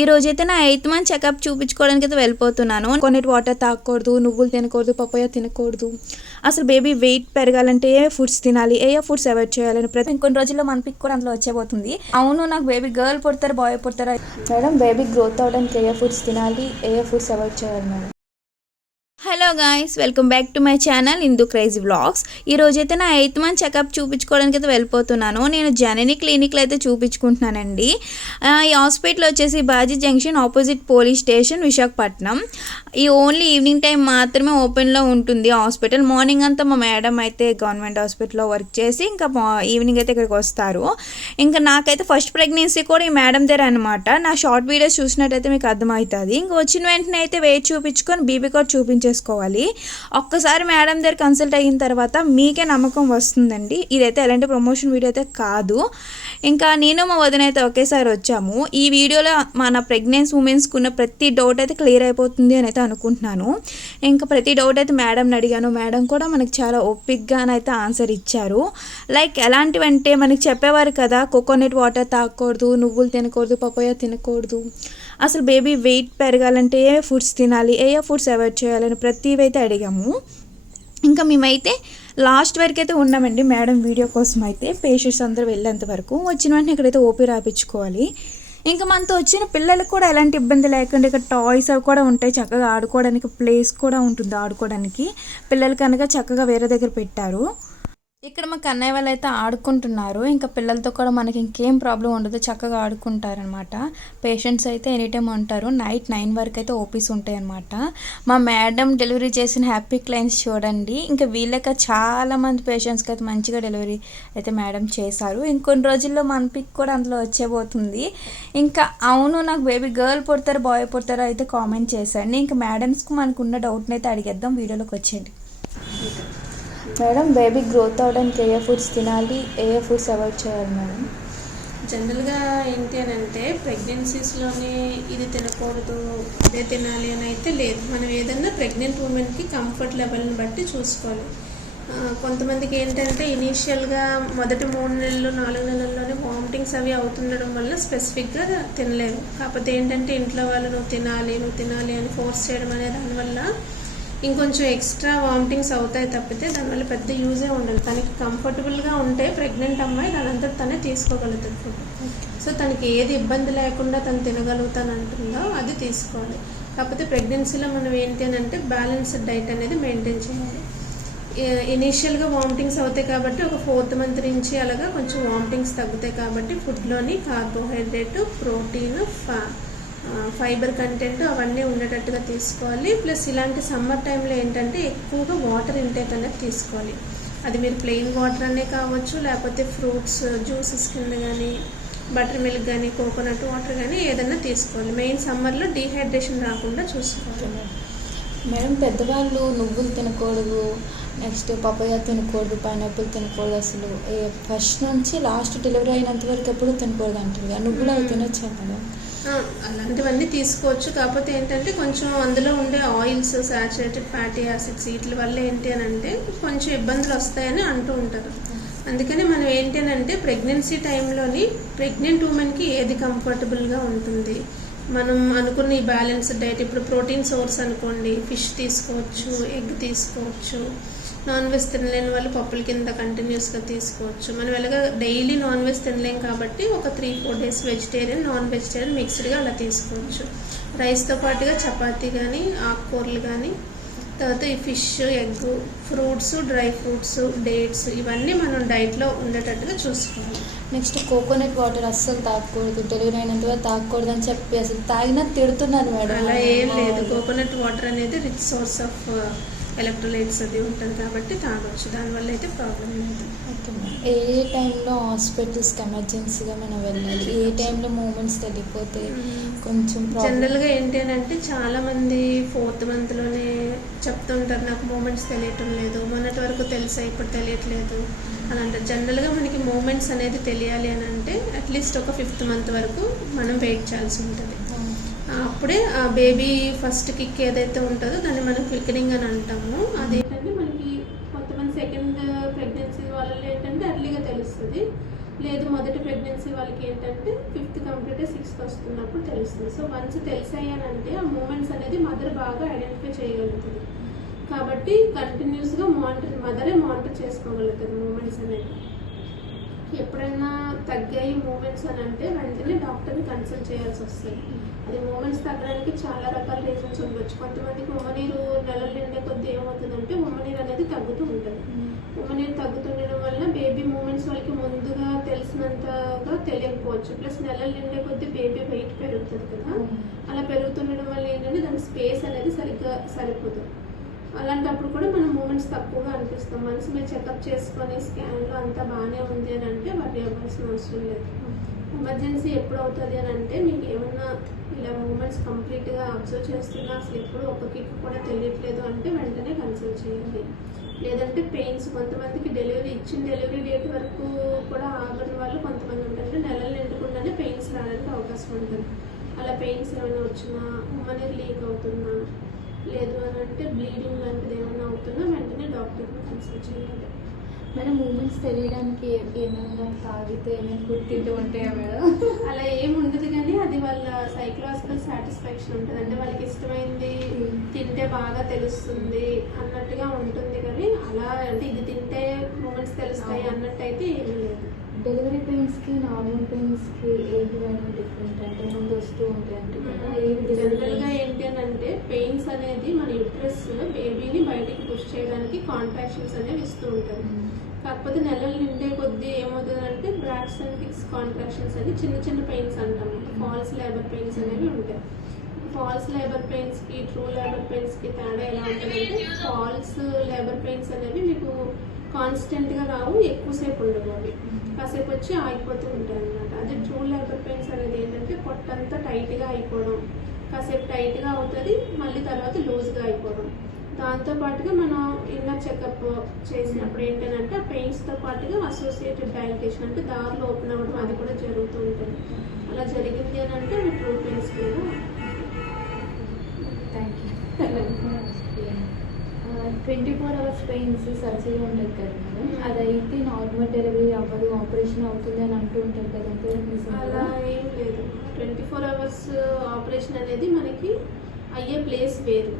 ఈ రోజైతే నా 8th మంత్ చెకప్ చూపించుకోవడానికి అయితే వెళ్ళిపోతున్నాను. కొన్నిటి వాటర్ తాగకూడదు, నువ్వులు తినకూడదు, పపాయ తినకూడదు, అసలు బేబీ వెయిట్ పెరగాలంటే ఏ ఫుడ్స్ తినాలి, ఏ ఫుడ్స్ అవాయిడ్ చేయాలని ప్రతి ఇంకొన్ని రోజుల్లో మన పిక్ కూడా అందులో వచ్చేపోతుంది. అవును, నాకు బేబీ గర్ల్ పుడతారు బాయ్ పుడతారా మేడం, బేబీ గ్రోత్ అవడానికి ఏ ఫుడ్స్ తినాలి, ఏ ఫుడ్స్ అవాయిడ్ చేయాలి madam. Hello guys, welcome back to my channel Indu crazy vlogs. ఈ రోజైతే నా 8th మంత్ చెకప్ చూపించుకోవడానికి అయితే వెళ్ళిపోతున్నాను. నేను జనని క్లినిక్లో అయితే చూపించుకుంటున్నానండి. ఈ హాస్పిటల్ వచ్చేసి Baji junction opposite police station Visakhapatnam. ఈ ఓన్లీ ఈవినింగ్ టైం మాత్రమే ఓపెన్లో ఉంటుంది హాస్పిటల్. మార్నింగ్ అంతా మా మేడం అయితే గవర్నమెంట్ హాస్పిటల్లో వర్క్ చేసి ఇంకా ఈవినింగ్ అయితే ఇక్కడికి వస్తారు. ఇంకా నాకైతే ఫస్ట్ ప్రెగ్నెన్సీ కూడా ఈ మేడం దగ్గర అనమాట. నా షార్ట్ వీడియోస్ చూసినట్టయితే మీకు అర్థమవుతుంది. ఇంకా వచ్చిన వెంటనే అయితే వెయిట్ చూపించుకొని బీపీ కూడా చూపించేసుకోవాలి. ఒక్కసారి మేడం దగ్గర కన్సల్ట్ అయిన తర్వాత మీకే నమ్మకం వస్తుందండి. ఇదైతే ఎలాంటి ప్రమోషన్ వీడియో అయితే కాదు. ఇంకా నేను మా వదిన అయితే ఒకేసారి వచ్చాము. ఈ వీడియోలో మన ప్రెగ్నెన్సీ ఉమెన్స్కి ఉన్న ప్రతి డౌట్ అయితే క్లియర్ అయిపోతుంది అని అయితే అనుకుంటున్నాను. ఇంకా ప్రతి డౌట్ అయితే మేడంని అడిగాను. మేడం కూడా మనకి చాలా ఓపిక్గానైతే ఆన్సర్ ఇచ్చారు. లైక్ ఎలాంటివంటే మనకి చెప్పేవారు కదా, కోకోనట్ వాటర్ తాగకూడదు, నువ్వులు తినకూడదు, పపాయ తినకూడదు, అసలు బేబీ వెయిట్ పెరగాలంటే ఏ ఫుడ్స్ తినాలి, ఏ ఫుడ్స్ అవాయిడ్ చేయాలని ప్రతివి అయితే అడిగాము. ఇంకా మేమైతే లాస్ట్ వరకు అయితే ఉన్నామండి మేడం వీడియో కోసం అయితే. పేషెంట్స్ అందరూ వెళ్ళేంత వరకు వచ్చిన వెంటనే ఇక్కడైతే ఓపీ రాయించుకోవాలి. ఇంకా మనతో వచ్చిన పిల్లలకు కూడా ఎలాంటి ఇబ్బంది లేకుండా ఇక్కడ టాయ్స్ అవి కూడా ఉంటాయి, చక్కగా ఆడుకోవడానికి ప్లేస్ కూడా ఉంటుంది ఆడుకోవడానికి. పిల్లలు కనుక చక్కగా వేరే దగ్గర పెట్టారు. ఇక్కడ మా కన్నయ్య వాళ్ళు అయితే ఆడుకుంటున్నారు. ఇంకా పిల్లలతో కూడా మనకి ఇంకేం ప్రాబ్లం ఉండదు, చక్కగా ఆడుకుంటారనమాట. పేషెంట్స్ అయితే ఎనీ టైం ఉంటారు. నైట్ 9 వరకు అయితే ఓపీస్ ఉంటాయి అనమాట. మా మేడం డెలివరీ చేసిన హ్యాపీ క్లయింట్స్ చూడండి. ఇంకా వీళ్ళక చాలామంది పేషెంట్స్కి అయితే మంచిగా డెలివరీ అయితే మేడం చేశారు. ఇంకొన్ని రోజుల్లో మన పిక్ కూడా అందులో వచ్చేపోతుంది. ఇంకా అవును, నాకు బేబీ గర్ల్ పుడతారు బాయ్ పుడతారా అయితే కామెంట్ చేశాండి. ఇంకా మేడమ్స్కి మనకున్న డౌట్ని అయితే అడిగేద్దాం. వీడియోలోకి వచ్చేయండి. మేడం, బేబీ గ్రోత్ అవడానికి ఏ ఫుడ్స్ తినాలి, ఏ ఫుడ్స్ అవాయిడ్ చేయాలి మేడం? జనరల్గా ఏంటి అని అంటే ప్రెగ్నెన్సీస్లోనే ఇది తినకూడదు ఇదే తినాలి అని అయితే లేదు. మనం ఏదన్నా ప్రెగ్నెంట్ ఉమెన్కి కంఫర్ట్ లెవెల్ని బట్టి చూసుకోవాలి. కొంతమందికి ఏంటంటే ఇనీషియల్గా మొదటి 3 నెలలు 4 నెలల్లోనే వామిటింగ్స్ అవి అవుతుండడం వల్ల స్పెసిఫిక్గా తినలేరు. కాకపోతే ఏంటంటే ఇంట్లో వాళ్ళు నువ్వు తినాలి అని ఫోర్స్ చేయడం అనే దానివల్ల ఇంకొంచెం ఎక్స్ట్రా వామిటింగ్స్ అవుతాయి తప్పితే దానివల్ల పెద్ద యూజే ఉండదు. తనకి కంఫర్టబుల్గా ఉంటే ప్రెగ్నెంట్ అమ్మాయి దానంతా తనే తీసుకోగలుగుతుంది ఫుడ్. సో తనకి ఏది ఇబ్బంది లేకుండా తను తినగలుగుతాను అంటుందో అది తీసుకోవాలి. కాకపోతే ప్రెగ్నెన్సీలో మనం ఏంటి అని అంటే బ్యాలెన్స్డ్ డైట్ అనేది మెయింటైన్ చేయాలి. ఇనీషియల్గా వామిటింగ్స్ అవుతాయి కాబట్టి ఒక 4th మంత్ నుంచి అలాగా కొంచెం వామిటింగ్స్ తగ్గుతాయి కాబట్టి ఫుడ్లోని కార్బోహైడ్రేట్, ప్రోటీన్, ఫైబర్ కంటెంట్ అవన్నీ ఉండేటట్టుగా తీసుకోవాలి. ప్లస్ ఇలాంటి సమ్మర్ టైంలో ఏంటంటే ఎక్కువగా వాటర్ ఇంటేక్ అనేది తీసుకోవాలి. అది మీరు ప్లెయిన్ వాటర్ అనే కావచ్చు, లేకపోతే ఫ్రూట్స్ జ్యూసెస్ కింద కానీ, బటర్ మిల్క్ కానీ, కోకోనట్ వాటర్ కానీ ఏదైనా తీసుకోవాలి. మెయిన్ సమ్మర్లో డీహైడ్రేషన్ రాకుండా చూసుకోవాలి. మేడం, పెద్దవాళ్ళు నువ్వులు తినకూడదు, నెక్స్ట్ పపాయ తినకూడదు, పైనాపిల్ తినకూడదు, అసలు ఫస్ట్ నుంచి లాస్ట్ డెలివరీ అయినంత వరకు ఎప్పుడు తినకూడదు అంటారు. నువ్వులు అవి తినొచ్చా మేడం? అలాంటివన్నీ తీసుకోవచ్చు. కాకపోతే ఏంటంటే కొంచెం అందులో ఉండే ఆయిల్స్, సాచురేటెడ్ ఫ్యాటీ యాసిడ్స్ వీటి వల్ల ఏంటి అని అంటే కొంచెం ఇబ్బందులు వస్తాయని అంటూ ఉంటారు. అందుకని మనం ఏంటి అని అంటే ప్రెగ్నెన్సీ టైంలోని ప్రెగ్నెంట్ ఉమెన్కి ఏది కంఫర్టబుల్గా ఉంటుంది, మనం అనుకున్న ఈ బ్యాలెన్స్డ్ డైట్. ఇప్పుడు ప్రోటీన్ సోర్స్ అనుకోండి, ఫిష్ తీసుకోవచ్చు, ఎగ్ తీసుకోవచ్చు. నాన్ వెజ్ తినలేని వాళ్ళు పప్పుల కింద కంటిన్యూస్గా తీసుకోవచ్చు. మనం ఎలాగ డైలీ నాన్ వెజ్ తినలేం కాబట్టి ఒక 3-4 days వెజిటేరియన్, నాన్ వెజిటేరియన్ మిక్స్డ్గా అలా తీసుకోవచ్చు. రైస్తో పాటుగా చపాతీ కానీ, ఆకుకూరలు కానీ, తర్వాత ఈ fish, egg, fruits, dry fruits, dates ఇవన్నీ మనం డైట్లో ఉండేటట్టుగా చూసుకోవాలి. నెక్స్ట్ కోకోనట్ వాటర్ అస్సలు తాగకూడదు, డెలివరీ అయినంత వరకు తాగకూడదు అని చెప్పి అసలు తాగినా తిడుతున్నారు మేడం. అలా ఏం లేదు. కోకోనట్ వాటర్ అనేది రిచ్ సోర్స్ ఆఫ్ ఎలక్ట్రోలైట్స్ అది ఉంటుంది కాబట్టి తాగొచ్చు, దానివల్ల అయితే ప్రాబ్లం లేదు. ఏ టైంలో హాస్పిటల్స్కి ఎమర్జెన్సీగా మనం వెళ్ళాలి, ఏ టైంలో మూమెంట్స్ తెలియకపోతే కొంచెం జనరల్గా ఏంటి అని అంటే చాలామంది 4th మంత్లోనే చెప్తుంటారు నాకు మూమెంట్స్ తెలియటం లేదు, మొన్నటి వరకు తెలిసాయి ఇప్పుడు తెలియట్లేదు అని అంటారు. జనరల్గా మనకి మూమెంట్స్ అనేది తెలియాలి అని అంటే అట్లీస్ట్ ఒక 5th మంత్ వరకు మనం వెయిట్ చేయాల్సి ఉంటుంది. అప్పుడే ఆ బేబీ ఫస్ట్ కిక్ ఏదైతే ఉంటుందో దాన్ని మనం క్వికనింగ్ అని అంటాము. అదేంటంటే మనకి కొంతమంది సెకండ్ ప్రెగ్నెన్సీ వాళ్ళలో ఏంటంటే అర్లీగా తెలుస్తుంది, లేదు మొదటి ప్రెగ్నెన్సీ వాళ్ళకి ఏంటంటే 5th కంప్లీట్ 6th వస్తున్నప్పుడు తెలుస్తుంది. సో వన్స్ తెలిసాయనంటే ఆ మూమెంట్స్ అనేది మదర్ బాగా ఐడెంటిఫై చేయగలుగుతుంది. కాబట్టి కంటిన్యూస్గా మదరే మానిటర్ చేసుకోగలుగుతుంది మూమెంట్స్ అనేది. ఎప్పుడైనా తగ్గాయి మూమెంట్స్ అని అంటే వెంటనే డాక్టర్ని కన్సల్ట్ చేయాల్సి వస్తుంది. అది మూమెంట్స్ తగ్గడానికి చాలా రకాల రీజన్స్ ఉండొచ్చు. కొంతమందికి ఉమ్మనీరు నెలలు నిండే కొద్ది ఏమవుతుందంటే ఉమ్మనీరు అనేది తగ్గుతూ ఉంటుంది. ఉమ్మనీరు తగ్గుతుండడం వల్ల బేబీ మూమెంట్స్ వాళ్ళకి ముందుగా తెలిసినంతగా తెలియకపోవచ్చు. ప్లస్ నెలలు నిండే కొద్ది బేబీ వెయిట్ పెరుగుతుంది కదా, అలా పెరుగుతుండడం వల్ల ఏంటంటే దాని స్పేస్ అనేది సరిగ్గా సరిపోతుంది. అలాంటప్పుడు కూడా మనం మూమెంట్స్ తక్కువగా అనిపిస్తాం. మనసు మీరు చెకప్ చేసుకొని స్కాన్లో అంతా బాగానే ఉంది అని అంటే వర్రీ అవ్వాల్సిన అవసరం లేదు. ఎమర్జెన్సీ ఎప్పుడు అవుతుంది అని అంటే మీకు ఏమన్నా ఇలా మూమెంట్స్ కంప్లీట్గా అబ్జర్వ్ చేస్తున్నా అసలు ఎప్పుడు ఒక కిక్ కూడా తెలియట్లేదు అంటే వెంటనే కన్సల్ట్ చేయాలి. లేదంటే పెయిన్స్, కొంతమందికి ఇచ్చిన డెలివరీ డేట్ వరకు కూడా ఆగని వాళ్ళు కొంతమంది ఉంటారు. నెలలు నిండకుండానే పెయిన్స్ రావడానికి అవకాశం ఉంటుంది. అలా పెయిన్స్ ఏమైనా వచ్చినా, ఉమ్మనీరు లీక్ అవుతున్నా, లేదు అని అంటే బ్లీడింగ్ లాంటిది ఏమైనా అవుతున్నా వెంటనే డాక్టర్ని కన్సల్ట్ చేయాలి. మేడం మూమెంట్స్ తెలియడానికి ఏమైనా తాగితే ఏమైనా ఫుడ్ తింటూ ఉంటాయా మేడం? అలా ఏమి ఉండదు, కానీ అది వాళ్ళ సైకలాజికల్ సాటిస్ఫాక్షన్ ఉంటుంది. అంటే వాళ్ళకి ఇష్టమైంది తింటే బాగా తెలుస్తుంది అన్నట్టుగా ఉంటుంది. కానీ అలా అంటే ఇది తింటే మూమెంట్స్ తెలుస్తాయి అన్నట్టు అయితే ఏమీ లేదు. డెలివరీ పెయిన్స్కి నార్మల్ పెయిన్స్కి ఏంటి మేడం డిఫరెంట్? అంటే ముందు వస్తూ ఉంటాయి అంటే జనరల్గా ఏంటి అని అంటే పెయిన్స్ అనేది మన యూట్రస్ బేబీని బయటికి పుష్ చేయడానికి కాంట్రాక్షన్స్ అనేవి ఇస్తూ ఉంటుంది. కాకపోతే నెలలు నిండే కొద్దీ ఏమవుతుందంటే బ్రాక్సన్ ఫిక్స్ కాంట్రాక్షన్స్ అని చిన్న చిన్న పెయిన్స్ అంటాం. ఫాల్స్ లేబర్ పెయిన్స్ అనేవి ఉంటాయి. ఫాల్స్ లేబర్ పెయిన్స్కి ట్రూ లేబర్ పెయిన్స్కి తేడా ఎలా ఉంటుందంటే ఫాల్స్ లేబర్ పెయిన్స్ అనేవి మీకు కాన్స్టెంట్గా రావు, ఎక్కువసేపు ఉండవు. అవి కాసేపు వచ్చి ఆగిపోతూ ఉంటాయి అన్నమాట. అదే ట్రూ లేబర్ పెయిన్స్ అనేది ఏంటంటే పొట్టంతా టైట్గా అయిపోవడం, కాసేపు టైట్గా అవుతుంది, మళ్ళీ తర్వాత లూజ్గా అయిపోవడం. దాంతోపాటుగా మనం ఇన్నర్ చెకప్ చేసినప్పుడు ఏంటంటే ఆ పెయిన్స్తో పాటుగా అసోసియేటెడ్ డైలటేషన్ అంటే దారిలో ఓపెన్ అవ్వడం అది కూడా జరుగుతూ ఉంటుంది. అలా జరిగింది అని అంటే అవి ట్రూ పెయిన్స్ కూడా. Thank you. 24 hours pains surgery ఉంటుంది కదా మేడం, అదైతే నార్మల్ డెలివరీ అవ్వదు, ఆపరేషన్ అవుతుంది అని అంటూ ఉంటారు కదా? అలా ఏం లేదు. 24 hours ఆపరేషన్ అనేది మనకి అయ్యే ప్లేస్ వేరు.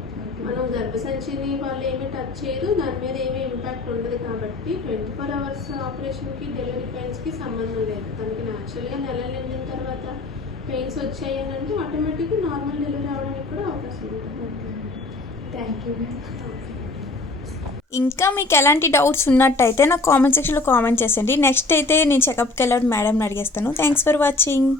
మనం గర్భసంచిని వాళ్ళు ఏమీ టచ్ చేయరు, దాని మీద ఏమీ ఇంపాక్ట్ ఉండదు. కాబట్టి 24 hours ఆపరేషన్కి డెలివరీ పెయిన్స్కి సంబంధం లేదు. తనకి న్యాచురల్గా నెలలు నిండిన తర్వాత పెయిన్స్ వచ్చాయి అని అంటే ఆటోమేటిక్గా నార్మల్ డెలివరీ అవ్వడానికి కూడా అవకాశం ఉంటుంది. Thank you. ఇంకా మీకు ఎలాంటి డౌట్స్ ఉన్నట్టయితే నాకు కామెంట్ సెక్షన్లో కామెంట్ చేసేయండి. నెక్స్ట్ అయితే నేను చెకప్కి వెళ్ళాడు మేడంని అడిగేస్తాను. Thanks for watching.